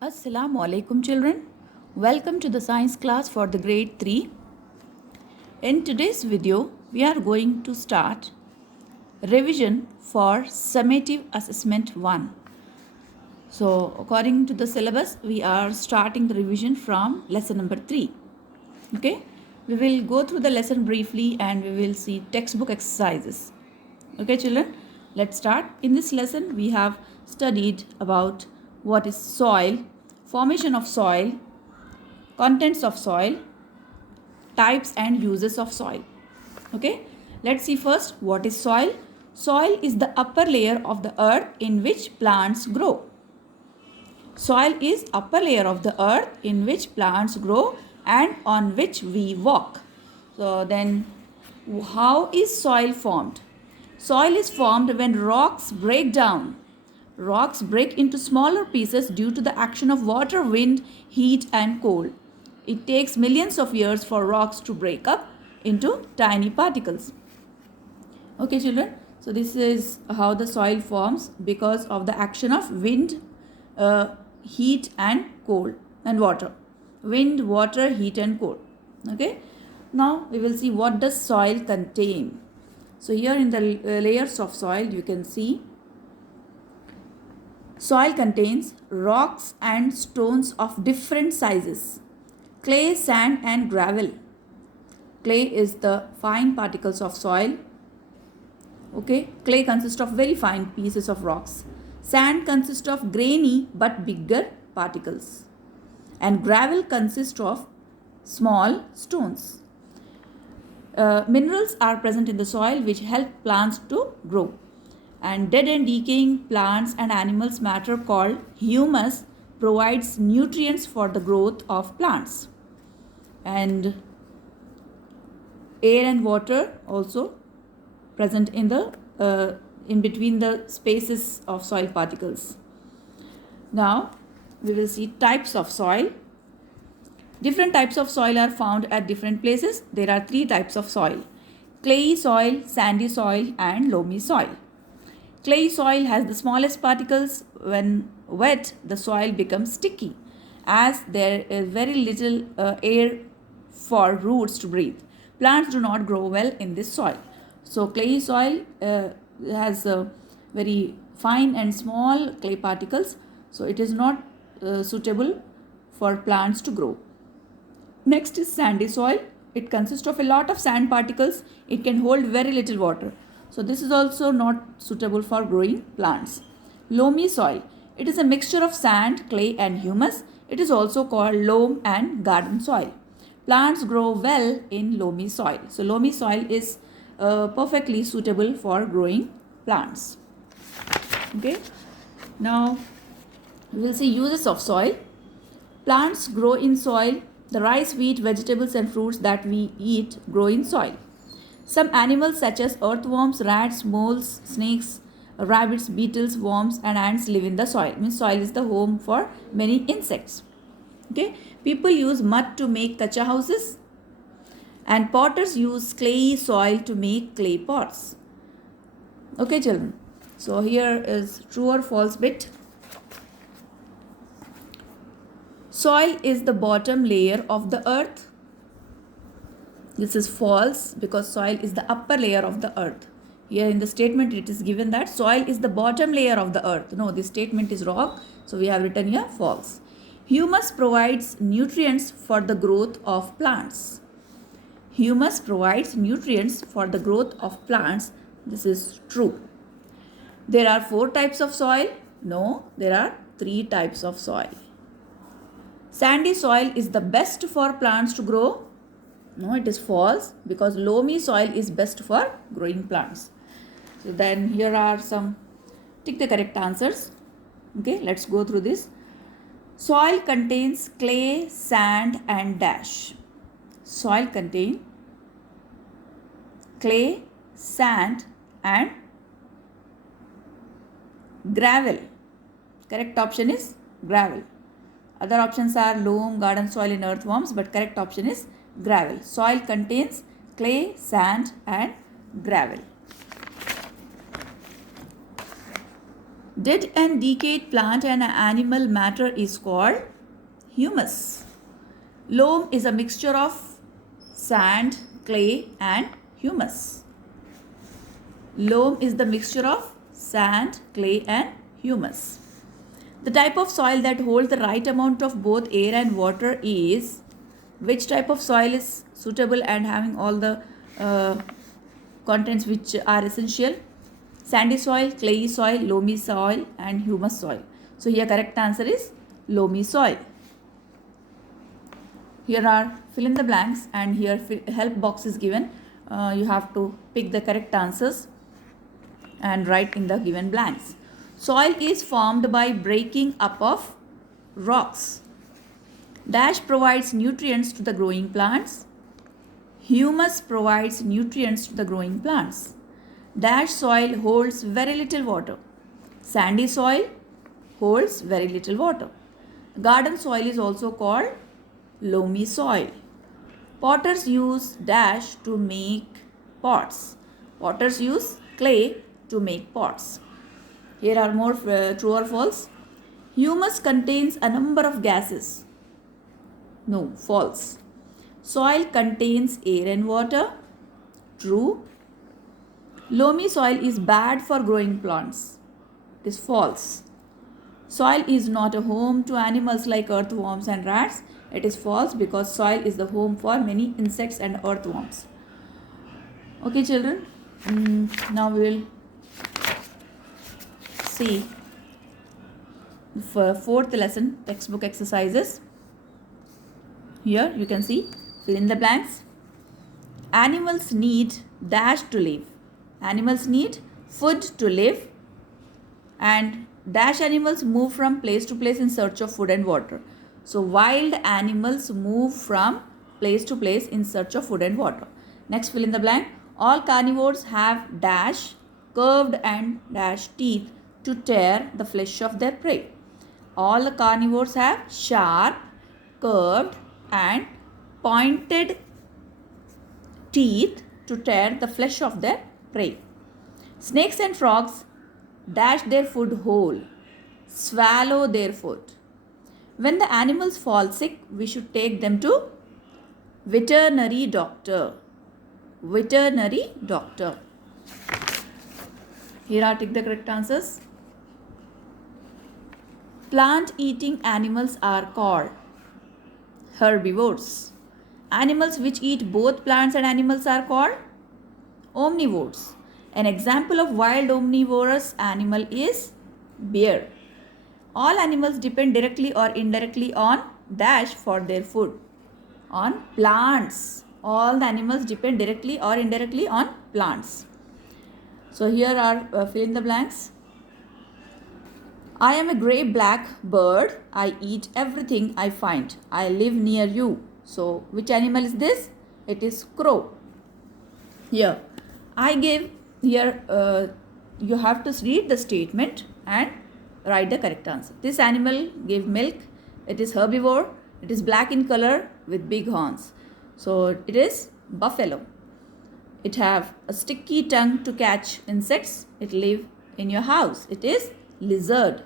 Assalamu alaikum children. Welcome to the science class for the grade 3. In today's video, we are going to start revision for summative assessment 1. So, according to the syllabus, we are starting the revision from lesson number 3. Okay? We will go through the lesson briefly and we will see textbook exercises. Okay children, let's start. In this lesson, we have studied about what is soil, formation of soil, contents of soil, types and uses of soil. Okay, let's see first what is soil. Soil is the upper layer of the earth in which plants grow. Soil is upper layer of the earth in which plants grow and on which we walk. So then how is soil formed? Soil is formed when rocks break down. Rocks break into smaller pieces due to the action of water, wind, heat and cold. It takes millions of years for rocks to break up into tiny particles. Okay children, so this is how the soil forms because of the action of wind, heat and cold and water. Wind, water, heat and cold. Okay. Now we will see what does soil contain. So here in the layers of soil you can see soil contains rocks and stones of different sizes. Clay, sand and gravel. Clay is the fine particles of soil. Okay, clay consists of very fine pieces of rocks. Sand consists of grainy but bigger particles. And gravel consists of small stones. Minerals are present in the soil which help plants to grow. And dead and decaying plants and animals matter called humus provides nutrients for the growth of plants. And air and water also present in the in between the spaces of soil particles. Now we will see types of soil. Different types of soil are found at different places. There are 3 types of soil: clayey soil, sandy soil and loamy soil. Clayey soil has the smallest particles. When wet, the soil becomes sticky as there is very little air for roots to breathe. Plants do not grow well in this soil. So clayey soil has very fine and small clay particles. So it is not suitable for plants to grow. Next is sandy soil. It consists of a lot of sand particles. It can hold very little water. So this is also not suitable for growing plants. Loamy soil. It is a mixture of sand, clay and humus. It is also called loam and garden soil. Plants grow well in loamy soil. So loamy soil is perfectly suitable for growing plants. Okay. Now we will see uses of soil. Plants grow in soil. The rice, wheat, vegetables and fruits that we eat grow in soil. Some animals such as earthworms, rats, moles, snakes, rabbits, beetles, worms and ants live in the soil. Means soil is the home for many insects. Okay. People use mud to make kacha houses and potters use clayey soil to make clay pots. Okay children. So here is true or false bit. Soil is the bottom layer of the earth. This is false because soil is the upper layer of the earth. Here in the statement it is given that soil is the bottom layer of the earth. No, this statement is wrong. So we have written here false. Humus provides nutrients for the growth of plants. Humus provides nutrients for the growth of plants. This is true. There are 4 types of soil. No, there are 3 types of soil. Sandy soil is the best for plants to grow. No, it is false because loamy soil is best for growing plants. So then here are some tick the correct answers. Okay, let's go through this. Soil contains clay, sand and dash. Soil contains clay, sand and gravel. Correct option is gravel. Other options are loam, garden soil and earthworms, but correct option is gravel. Soil contains clay, sand and gravel. Dead and decayed plant and animal matter is called humus. Loam is a mixture of sand, clay and humus. Loam is the mixture of sand, clay and humus. The type of soil that holds the right amount of both air and water is, which type of soil is suitable and having all the contents which are essential? Sandy soil, clayey soil, loamy soil and humus soil. So here correct answer is loamy soil. Here are fill in the blanks and here help box is given. You have to pick the correct answers and write in the given blanks. Soil is formed by breaking up of rocks. Dash provides nutrients to the growing plants. Humus provides nutrients to the growing plants. Dash soil holds very little water. Sandy soil holds very little water. Garden soil is also called loamy soil. Potters use dash to make pots. Potters use clay to make pots. Here are more true or false. Humus contains a number of gases. No, false. Soil contains air and water. True. Loamy soil is bad for growing plants. It is false. Soil is not a home to animals like earthworms and rats. It is false because soil is the home for many insects and earthworms. Okay, children. Now we will see for fourth lesson textbook exercises. Here you can see fill in the blanks. Animals need dash to live. Animals need food to live and dash animals move from place to place in search of food and water. So wild animals move from place to place in search of food and water. Next fill in the blank. All carnivores have dash, curved and dash teeth to tear the flesh of their prey. All the carnivores have sharp, curved and pointed teeth to tear the flesh of their prey. Snakes and frogs dash their food whole, swallow their food. When the animals fall sick, we should take them to veterinary doctor. Veterinary doctor. Here are tick the correct answers. Plant eating animals are called herbivores. Animals which eat both plants and animals are called omnivores. An example of wild omnivorous animal is bear. All animals depend directly or indirectly on dash for their food. On plants. All the animals depend directly or indirectly on plants. So here are fill in the blanks. I am a grey black bird. I eat everything I find. I live near you. So which animal is this? It is crow. Here I give here you have to read the statement and write the correct answer. This animal gave milk. It is herbivore. It is black in color with big horns. So it is buffalo. It have a sticky tongue to catch insects. It live in your house. It is lizard.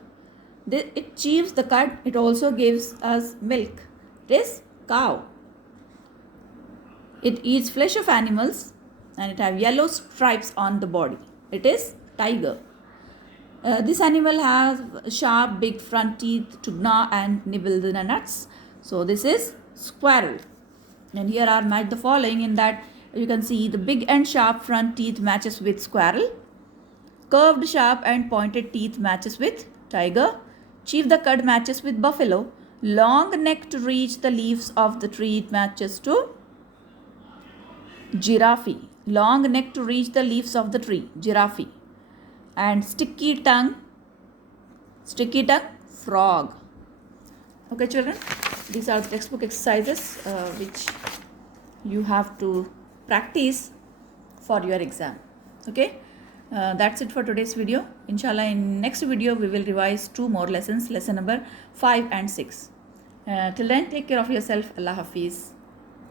It chews the cud. It also gives us milk. It is cow. It eats flesh of animals and it have yellow stripes on the body. It is tiger. This animal has sharp big front teeth to gnaw and nibble the nuts. So this is squirrel. And here are match the following. In that you can see the big and sharp front teeth matches with squirrel. Curved sharp and pointed teeth matches with tiger. Chew the cud matches with buffalo. Long neck to reach the leaves of the tree it matches to giraffe. Long neck to reach the leaves of the tree, giraffe. And sticky tongue, frog. Okay, children, these are the textbook exercises which you have to practice for your exam. Okay, that's it for today's video. Inshallah, in next video we will revise 2 more lessons, lesson number 5 and 6. Till then, take care of yourself. Allah Hafiz.